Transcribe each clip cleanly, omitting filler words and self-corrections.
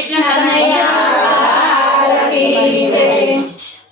કૃષ્ણ કનૈયા કી જય।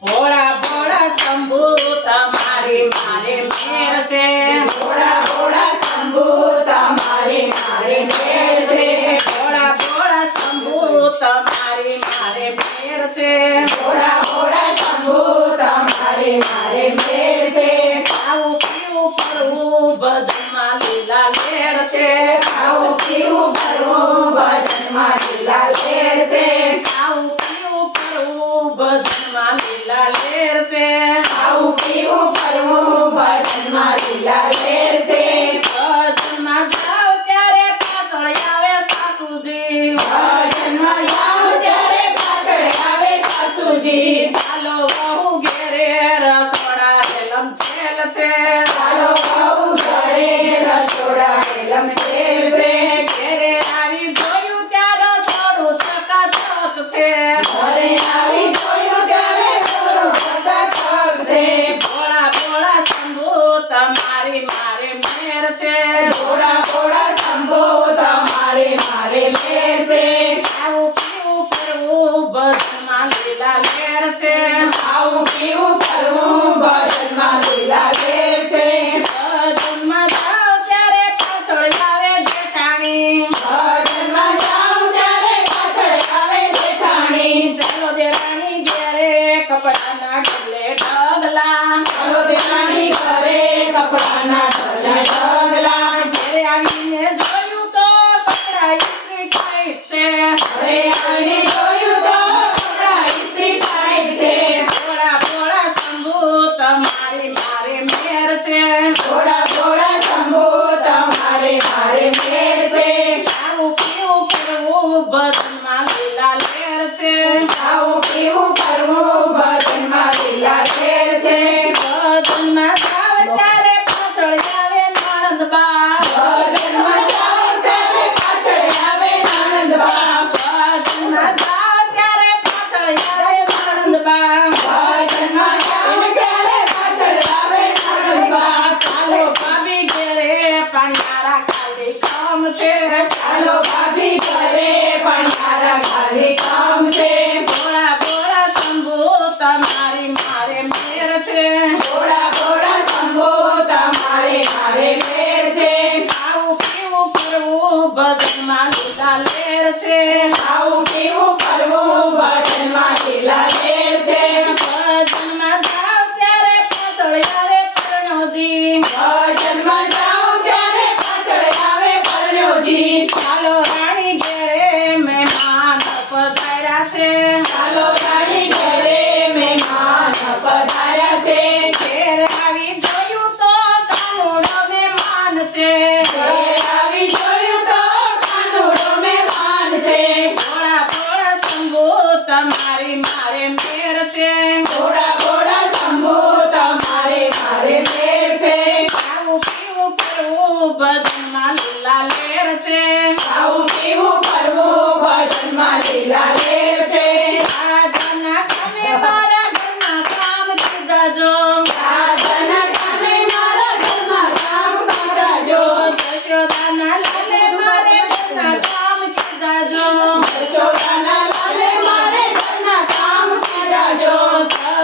ભોળા ભોળા શંભુ તમારી મારે મેર છે। ભોળા ભોળા શંભુ તમારી મારે મેર છે। ભોળા ભોળા શંભુ તમારી મારે મેર છે। ભોળા ભોળા શંભુ તમારી મારે મેર છે। ખાવું પીવું ફરવું ભજનમાં લીલા લેર છે। ખાવું પીવું ફરવું ભજનમાં લીલા લેર છે। ખાવું પીવું ફરવું ભજનમાં લીલા લેર છે। ખાવું પીવું ફરવું ભજનમાં લીલા લેર છે। ભજનમાં જાઓ ત્યારે પાછળ આવે સાસુજી। ભજનમાં જાઉં ત્યારે પાછળ આવે સાસુજી। ચાલો બહુ ઘેરે રસોડા રેલમ છેલ છે। ચાલો બહુ ઘરે રસોડા રેલમ છેલ છે। ઘેરે આવી જોયું ત્યારે થોડું ચકાચક છે। ઘરે આવી જોયું ત્યારે થોડું ચકાચક છે। ભોળા ભોળા શંભુ તમારી મારે મેર છે। ભોળા ભોળા શંભુ તમારે મારે મેર છે। ખાવું પીવું ફરવું ભજનમાં લીલા લેર છે। ખાવું પીવું ફરવું ભજનમાં લીલા લેર છે। ભજનમાં જાઓ ત્યારે પાછળ આવે જેઠાણી। ભજનમાં જાઉં ત્યારે પાછળ આવે જેઠાણી। ચાલો દેરાણી ઘેરે કપડાના ઢગલે ઢગલા। ચાલો દેરાણી ઘરે કપડાના ઢગલા ઢગલા। ઘેરે આવીને જોયું તો કપડા ઇસ્ત્રી થાય છે। ઘરે આવીને જોયું તો કપડા ઇસ્ત્રી થાય છે। ભોળા ભોળા શંભુ તમારી મારે મેર છે। ભોળા ભોળા શંભુ તમારે મારે મેર છે। ખાવું પીવું ફરવું ભજનમાં લીલા લેર છે। ખાવું પીવું ફરવું ભજનમાં લીલા લેર છે। ભજનમાં જાઓ ત્યારે પાછળ આવે નણંદબા। ભજનમાં જાઓ ત્યારે પાછળ આવે નણંદબા। ભજનમાં જાઓ ત્યારે પાછળ આવે નણંદબા। ભજનમાં જાઉં ત્યારે પાછળ આવે નણંદબા। ચાલો ભાભી ઘેરે પાણિયારા ખાલી કામ છે। ચાલો ભાભી ઘરે પણ મારા ખાલી કામ છે। ભોળા ભોળા શંભુ તમારી મારે મેર છે। ભોળા ભોળા શંભુ તમારે મારે મેર છે। ખાવું પીવું ફરવું ભજનમાં લીલા લેર છે। ખાવું પીવું ફરવું ભજનમાં લીલા લેર છે। ભજનમાં જાઓ ત્યારે પાછળ આવે પરણોજી। ભજનમાં જાઉં ત્યારે પાછળ આવે પરણોજી। ચાલો રાણી ઘેરે મહેમાન પધાર્યા છે। ચાલો રાણી ઘરે મહેમાન પધાર્યા છે। ઘેર આવી જોયું તો કાનુડો મહેમાન છે। ઘરે આવી જોયું તો કાનુડો મહેમાન છે। ભોળા ભોળા શંભુ તમારી મારે મેર છે। ભોળા ભોળા શંભુ તમારે મારે મેર છે। ખાવું પીવું ફરવું ભજનમાં લીલા લેર છે। ખાવું પીવું ફરવું ભજનમાં લીલા લેર છે। રાજાના કામે મારા ઘરના કામ કીધા જો। રાજાના કામે મારા ઘરમાં કામ કરાજો। યશોદાના લાલે મારે ઘરના કામ કીધા જો। યશોદાના લાલે મારે ઘરના કામ કરાજો।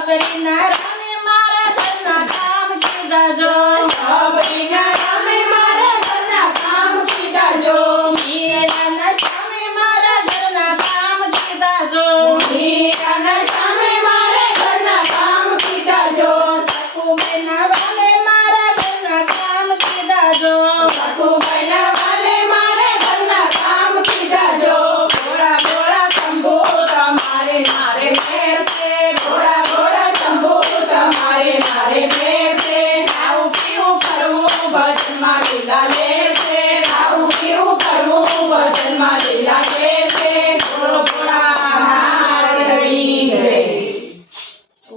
સબરીના રામે મારા ઘરના કામ કીધા જો। સબરીના રામે મારા ઘરના કામ કરાજો। મીરાના કામે મારા ઘરના કામ કીધા જો। મીરાના